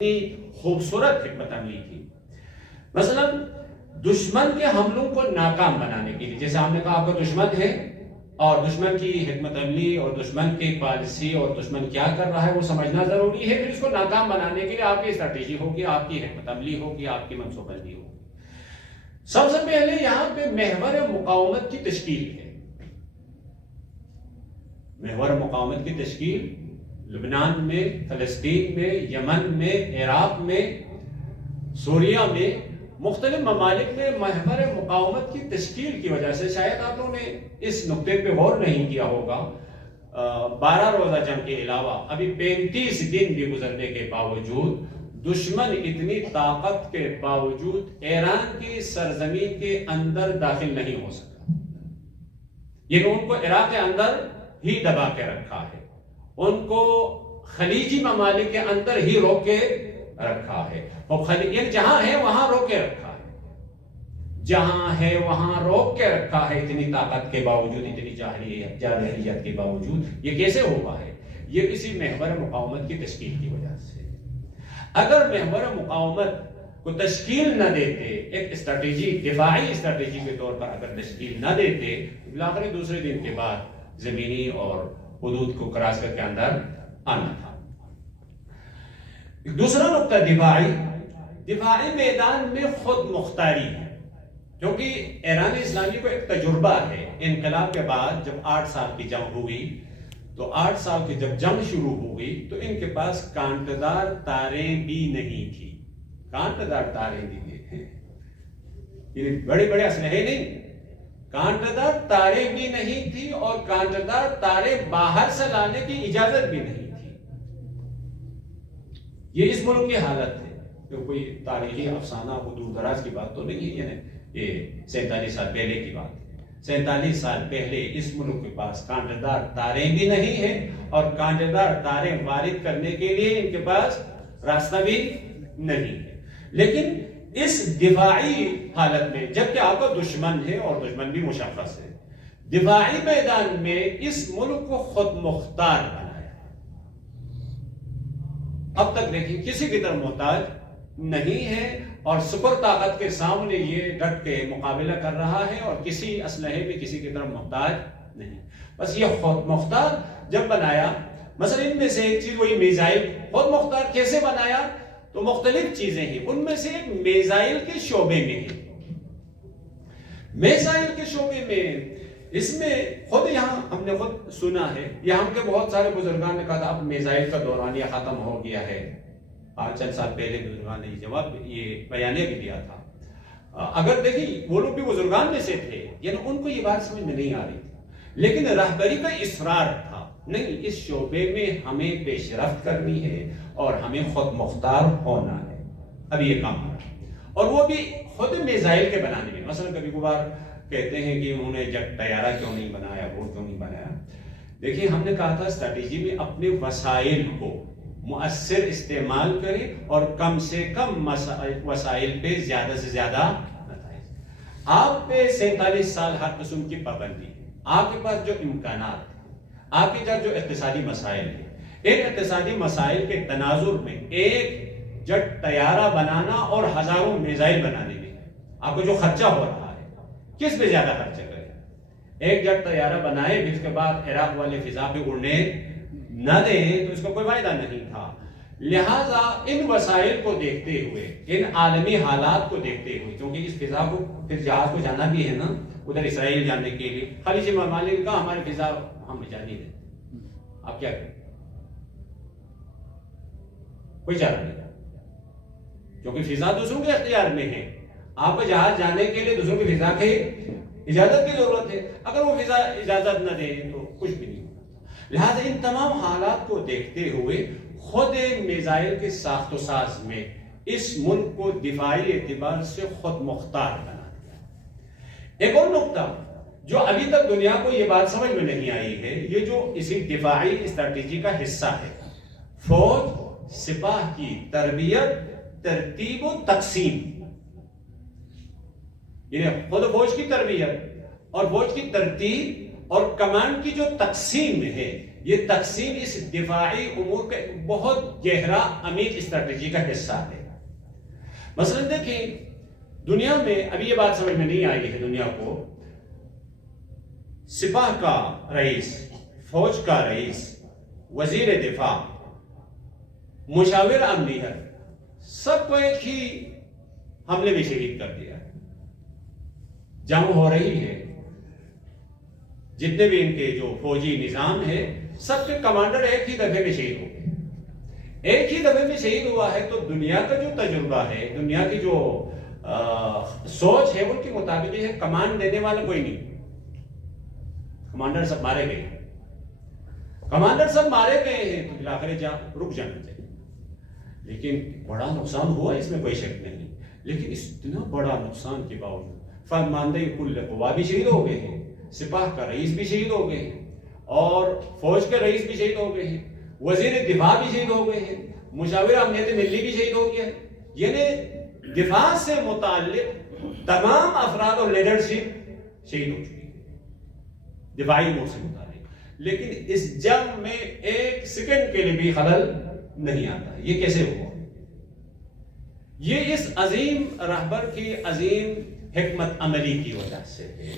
خوبصورت حکمت عملی کی. مثلا دشمن کے حملوں کو ناکام بنانے کے لیے، جیسے ہم نے کہا آپ کا دشمن ہے اور دشمن کی حکمت عملی اور دشمن کی پالیسی اور دشمن کیا کر رہا ہے وہ سمجھنا ضروری ہے. پھر اس کو ناکام بنانے کے لیے آپ کی اسٹریٹجی ہوگی، آپ کی حکمت عملی ہوگی، آپ کی منصوبہ بندی ہوگی. سب سے پہلے یہاں پہ محور مقاومت کی تشکیل ہے. محور مقاومت کی تشکیل لبنان میں، فلسطین میں، یمن میں، عراق میں، سوریہ میں، مختلف ممالک میں محور مقاومت کی تشکیل کی وجہ سے شاید آپ لوگوں نے اس نقطے پہ غور نہیں کیا ہوگا. 12 روزہ جنگ کے علاوہ ابھی 35 دن بھی گزرنے کے باوجود دشمن اتنی طاقت کے باوجود ایران کی سرزمین کے اندر داخل نہیں ہو سکا. یہ ان کو عراق کے اندر ہی دبا کے رکھا ہے، ان کو خلیجی ممالک کے اندر ہی روک کے رکھا ہے. یعنی جہاں ہے وہاں روک کے رکھا ہے، جہاں ہے وہاں روک کے رکھا ہے. اتنی طاقت کے باوجود، اتنی جارحیت کے باوجود یہ کیسے ہوا ہے؟ یہ کسی محور مقاومت کی تشکیل کی وجہ سے. اگر محور مقاومت کو تشکیل نہ دیتے، ایک اسٹریٹجی، دفاعی اسٹریٹجی کے طور پر اگر تشکیل نہ دیتے، بالآخر دوسرے دن کے بعد زمینی اور حدود کو کراس کر کے اندر آنا تھا. دوسرا نقطہ دفاعی میدان میں خود مختاری ہے. کیونکہ ایران اسلامی کو ایک تجربہ ہے. انقلاب کے بعد جب 8 سال کی جنگ ہوئی تو 8 سال کی جب جنگ شروع ہوئی تو ان کے پاس کانٹدار تاریں بھی نہیں تھی. کانٹدار تاریں بھی تھے، یہ بڑے بڑے اسلحے نہیں، کانٹدار تاریں بھی نہیں تھی اور کانٹدار تاریں باہر سے لانے کی اجازت بھی نہیں تھی. یہ اس ملک کی حالت ہے. کوئی تاریخی افسانہ کو دور دراز کی بات تو نہیں ہے، یعنی یہ 47 سال پہلے کی بات ہے. 47 سال پہلے اس ملک کے پاس کانٹدار تاریں بھی نہیں ہیں اور کانٹدار تاریں وارد کرنے کے لیے ان کے پاس راستہ بھی نہیں ہے. لیکن اس دفاعی حالت میں جبکہ آپ کا دشمن ہے اور دشمن بھی مشخص ہے، دفاعی میدان میں اس ملک کو خود مختار بنایا. اب تک دیکھیں کسی کی طرف محتاج نہیں ہے اور سپر طاقت کے سامنے یہ ڈٹ کے مقابلہ کر رہا ہے اور کسی اسلحے میں کسی کی طرف محتاج نہیں. بس یہ خود مختار جب بنایا، مثلا ان میں سے ایک چیز وہی میزائل. خود مختار کیسے بنایا؟ تو مختلف چیزیں ہیں، ان میں سے ایک میزائل کے شعبے میں ہے. میزائل کے شعبے میں اس میں خود یہاں ہم نے خود سنا ہے، یہاں کے بہت سارے بزرگان نے کہا تھا اب میزائل کا دورانیہ ختم ہو گیا ہے. چند سال پہلے بزرگان نے یہ بیانیہ بھی دیا تھا. اگر دیکھیں وہ لوگ بھی بزرگان میں سے تھے، یعنی ان کو یہ بات سمجھ میں نہیں آ رہی تھی، لیکن رہبری کا اصرار تھا نہیں اس شعبے میں ہمیں پیش رفت کرنی ہے اور ہمیں خود مختار ہونا ہے. اب یہ کام ہو رہا ہے اور وہ بھی خود میزائل کے بنانے میں. مثلا کبھی کبھار کہتے ہیں کہ انہوں نے جب طیارہ کیوں نہیں بنایا، وہ کیوں نہیں بنایا. دیکھیں ہم نے کہا تھا اسٹریٹجی میں اپنے وسائل کو مؤثر استعمال کریں اور کم سے کم وسائل پہ زیادہ سے زیادہ نتائج. آپ پہ 47 سال ہر قسم کی پابندی ہے، آپ کے پاس جو امکانات ہیں، آپ کے پاس جو اقتصادی مسائل ہیں، ان اقتصادی مسائل کے تناظر میں ایک جٹ طیارہ بنانا اور ہزاروں میزائل بنانے میں آپ کو جو خرچہ ہو رہا ہے، کس پہ زیادہ خرچہ کریں؟ ایک جٹ طیارہ بنائے پھر اس کے بعد عراق والے فضا پہ اڑنے نہ دیں تو اس کا کوئی فائدہ نہیں تھا. لہٰذا ان وسائل کو دیکھتے ہوئے، ان عالمی حالات کو دیکھتے ہوئے، کیونکہ اس فضا کو پھر جہاز کو جانا بھی ہے نا ادھر اسرائیل جانے کے لیے، خلیجی ممالک کا ہمارے فضا ہم جانے دیں، آپ کیا کریں؟ کوئی چارہ نہیں، کیونکہ فضا دوسروں کے اختیار میں ہے. آپ کو جہاز جانے کے لیے دوسروں کی فضا کی اجازت کی ضرورت ہے. اگر وہ فضا اجازت نہ دے تو کچھ بھی نہیں. لہذا ان تمام حالات کو دیکھتے ہوئے خود میزائل کے ساخت و ساز میں اس ملک کو دفاعی اعتبار سے خود مختار بنا دیا. ایک اور نقطہ جو ابھی تک دنیا کو یہ بات سمجھ میں نہیں آئی ہے، یہ جو اسی دفاعی اسٹریٹجی کا حصہ ہے، فوج سپاہ کی تربیت، ترتیب و تقسیم. یعنی خود فوج کی تربیت اور فوج کی ترتیب اور کمانڈ کی جو تقسیم ہے، یہ تقسیم اس دفاعی امور کا ایک بہت گہرا عمیق اسٹریٹجی کا حصہ ہے۔ مثلا دیکھیں دنیا میں ابھی یہ بات سمجھ میں نہیں آئی ہے دنیا کو، سپاہ کا رئیس، فوج کا رئیس، وزیر دفاع، مشاور امنیت، سب کو ایک ہی حملے میں شہید کر دیا۔ جنگ ہو رہی ہے، جتنے بھی ان کے جو فوجی نظام ہے سب کے کمانڈر ایک ہی دفعے میں شہید ہو گئے۔ ایک ہی دفعے میں شہید ہوا ہے تو دنیا کا جو تجربہ ہے، دنیا کی جو سوچ ہے، ان کے مطابق یہ ہے کمانڈ دینے والا کوئی نہیں، کمانڈر سب مارے گئے ہیں۔ کمانڈر سب مارے گئے ہیں تو بالآخر جنگ رک جانا چاہیے۔ لیکن بڑا نقصان ہوا، اس میں کوئی شک نہیں، لیکن اتنا بڑا نقصان کے باوجود فرماندہ کل قوا بھی شہید ہو گئے ہیں، سپاہ کا رئیس بھی شہید ہو گئے ہیں، اور فوج کے رئیس بھی شہید ہو گئے ہیں، وزیر دفاع بھی شہید ہو گئے ہیں، مشاور امنیت ملی بھی شہید ہو گیا ہے۔ یعنی دفاع سے متعلق تمام افراد اور لیڈرشپ شہید ہو چکی ہے دفاعی امور سے متعلق۔ لیکن اس جنگ میں ایک سیکنڈ کے لیے بھی خلل نہیں آتا۔ یہ کیسے ہوا؟ یہ اس عظیم رہبر کی عظیم حکمت عملی کی وجہ سے ہے۔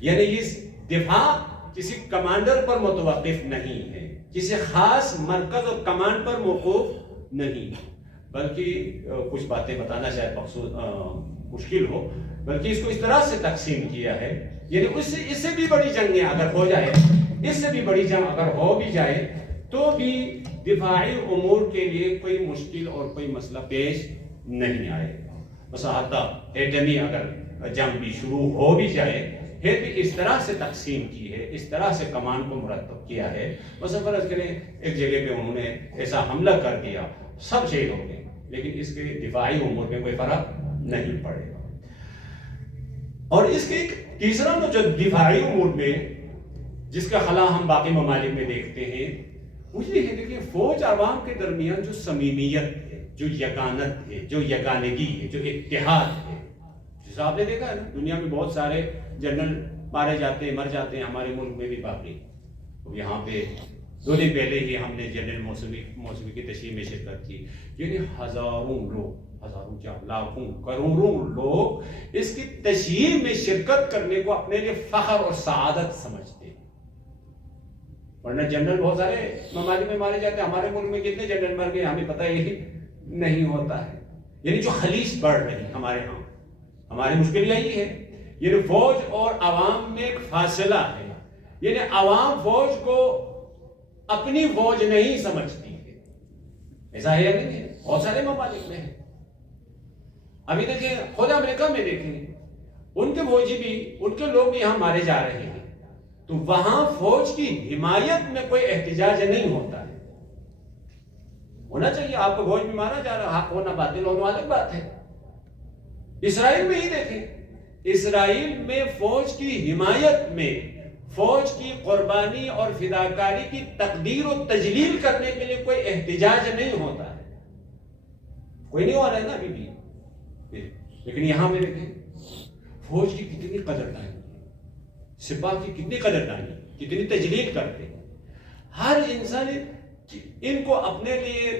یعنی اس دفاع کسی کمانڈر پر متوقف نہیں ہے، کسی خاص مرکز اور کمانڈ پر موقوف نہیں، بلکہ کچھ باتیں بتانا شاید مشکل ہو، بلکہ اس کو اس طرح سے تقسیم کیا ہے، یعنی اس سے بھی بڑی جنگیں اگر ہو جائے، اس سے بھی بڑی جنگ اگر ہو بھی جائے تو بھی دفاعی امور کے لیے کوئی مشکل اور کوئی مسئلہ پیش نہیں آئے گا۔ مثلا حتی ایٹمی اگر جنگ بھی شروع ہو بھی جائے پھر بھی اس طرح سے تقسیم کی ہے، اس طرح سے کمان کو مرتب کیا ہے۔ مثلا فرض کریں ایک جگہ پہ انہوں نے ایسا حملہ کر دیا، سب شہید ہو گئے، لیکن اس کے دفاعی امور میں کوئی فرق نہیں پڑے گا۔ اور اس کے ایک تیسرا جو دفاعی امور میں جس کا خلا ہم باقی ممالک میں دیکھتے ہیں وہ یہ ہے کہ فوج عوام کے درمیان جو صمیمیت ہے، جو یگانت ہے، جو یگانگی ہے، جو اتحاد ہے، جیسا آپ نے دیکھا ہے نا دنیا میں بہت سارے جنرل مارے جاتے ہیں، مر جاتے ہیں، ہمارے ملک میں بھی باقی۔ یہاں پہ 2 دن پہلے ہی ہم نے جنرل موسوی کی تشریح میں شرکت کی، یعنی ہزاروں لوگ، ہزاروں کیا لاکھوں کروڑوں لوگ اس کی تشریح میں شرکت کرنے کو اپنے لیے فخر اور سعادت سمجھتے ہیں۔ ورنہ جنرل بہت سارے ممالک میں مارے جاتے ہیں، ہمارے ملک میں کتنے جنرل مر گئے ہمیں پتہ ہی نہیں ہوتا ہے۔ یعنی جو خلیج بڑھ رہی ہمارے ہاں، ہماری مشکل یہی ہے، یعنی فوج اور عوام میں ایک فاصلہ ہے، یعنی عوام فوج کو اپنی فوج نہیں سمجھتی ہے۔ ایسا ہے یا نہیں ہے؟ بہت سارے ممالک میں ہے۔ ابھی دیکھیں خود امریکہ میں دیکھیں، ان کے فوجی بھی، ان کے لوگ بھی یہاں مارے جا رہے ہیں، تو وہاں فوج کی حمایت میں کوئی احتجاج نہیں ہوتا ہے۔ ہونا چاہیے، آپ کو فوج میں مارا جا رہا، حق ہونا باطل ہونا الگ بات ہے۔ اسرائیل میں ہی دیکھیں، اسرائیل میں فوج کی حمایت میں، فوج کی قربانی اور فداکاری کی تقدیر و تجلیل کرنے کے لیے کوئی احتجاج نہیں ہوتا ہے، کوئی نہیں ہو رہا ہے نا ابھی بھی۔ لیکن یہاں میں دیکھیں فوج کی کتنی قدردانی، سپاہ کی کتنی قدردانی، کتنی تجلیل کرتے ہیں۔ ہر انسان ان کو اپنے لیے،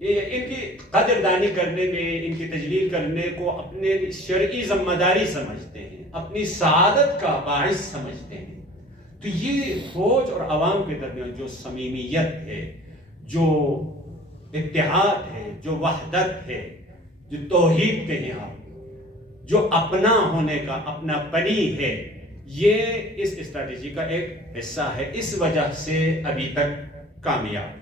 ان کی قدردانی کرنے میں، ان کی تجلیل کرنے کو اپنے شرعی ذمہ داری سمجھتے ہیں، اپنی سعادت کا باعث سمجھتے ہیں۔ تو یہ فوج اور عوام کے درمیان جو صمیمیت ہے، جو اتحاد ہے، جو وحدت ہے، جو توحید کہیں آپ، جو اپنا ہونے کا اپنا پنی ہے، یہ اس اسٹریٹجی کا ایک حصہ ہے، اس وجہ سے ابھی تک کامیاب ہے۔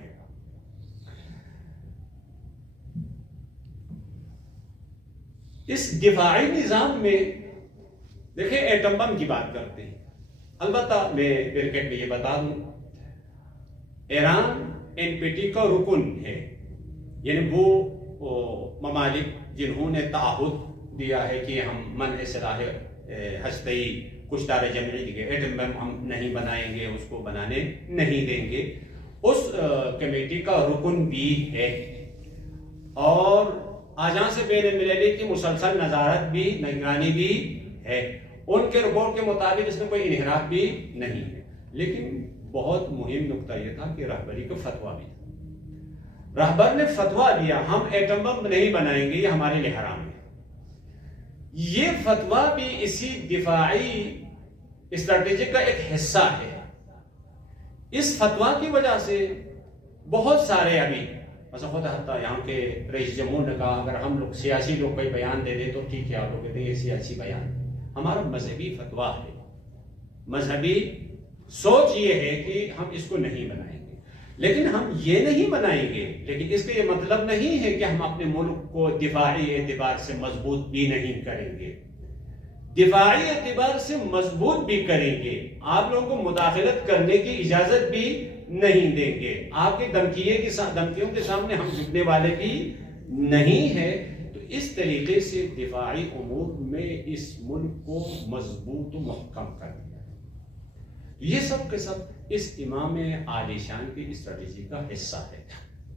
اس دفاعی نظام میں دیکھیں ایٹم بم کی بات کرتے ہیں، البتہ میں کرکٹ میں یہ بتا دوں ایران NPT کا رکن ہے، یعنی وہ ممالک جنہوں نے تعہد دیا ہے کہ ہم منع سلاح ہستہی کشتار جمعی کے ایٹم بم ہم نہیں بنائیں گے، اس کو بنانے نہیں دیں گے، اس کمیٹی کا رکن بھی ہے، اور آژانس بین المللی کی مسلسل نظارت بھی، نگرانی بھی ہے۔ ان کے رپورٹ کے مطابق اس میں کوئی انحراف بھی نہیں ہے، لیکن بہت مہم نقطہ یہ تھا کہ رہبری کا فتویٰ بھی تھا. رہبر نے فتویٰ دیا ہم ایٹم بم نہیں بنائیں گے، یہ ہمارے لیے حرام ہے. یہ فتویٰ بھی اسی دفاعی اسٹریٹجی کا ایک حصہ ہے. اس فتویٰ کی وجہ سے بہت سارے ابھی مثلا خود حتیٰ یہاں کے رئیس جمہور نے کہا اگر ہم لوگ سیاسی لوگ کوئی بیان دے دیں تو ٹھیک ہے، آپ لوگ کہتے ہیں یہ سیاسی بیان. ہمارا مذہبی فتویٰ ہے، مذہبی سوچ یہ ہے کہ ہم اس کو نہیں بنائیں گے. لیکن ہم یہ نہیں بنائیں گے، لیکن اس کا یہ مطلب نہیں ہے کہ ہم اپنے ملک کو دفاعی اعتبار سے مضبوط بھی نہیں کریں گے. دفاعی اعتبار سے مضبوط بھی کریں گے، آپ لوگوں کو مداخلت کرنے کی اجازت بھی نہیں دیں گے. آپ کے دھمکیوں کے سامنے ہم جھکنے والے بھی نہیں ہیں. تو اس طریقے سے دفاعی امور میں اس ملک کو مضبوط و محکم کر دیا. یہ سب کے سب اس امام عالی شان کی اسٹریٹجی کا حصہ ہے.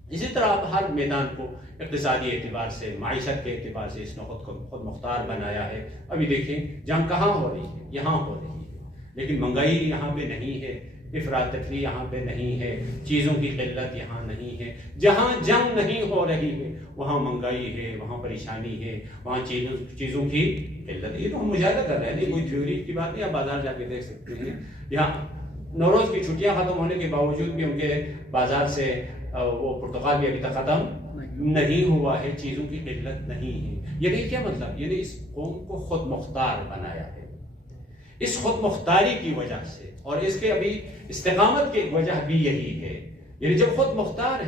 اسی طرح آپ ہر میدان کو اقتصادی اعتبار سے، معیشت کے اعتبار سے اس نے خود مختار بنایا ہے. ابھی دیکھیں جنگ کہاں ہو رہی ہے؟ یہاں ہو رہی ہے، لیکن مہنگائی یہاں پہ نہیں ہے، افراط تفریح یہاں پہ نہیں ہے، چیزوں کی قلت یہاں نہیں ہے. جہاں جنگ نہیں ہو رہی ہے وہاں مہنگائی ہے، وہاں پریشانی ہے، وہاں چیزوں کی قلت. یہ تو ہم مشاہدہ کر رہے ہیں، نہیں کوئی تھیوری کی بات نہیں. آپ بازار جا کے دیکھ سکتے ہیں، یہاں نوروز کی چھٹیاں ختم ہونے کے باوجود بھی ان کے بازار سے وہ پرتقال بھی ابھی تک ختم نہیں ہوا ہے، چیزوں کی قلت نہیں ہے. یعنی کیا مطلب؟ یعنی اس قوم کو خود مختار بنایا ہے. اس خود مختاری کی وجہ سے اور اس کے ابھی استقامت کی وجہ بھی یہی ہے. یعنی جب خود مختار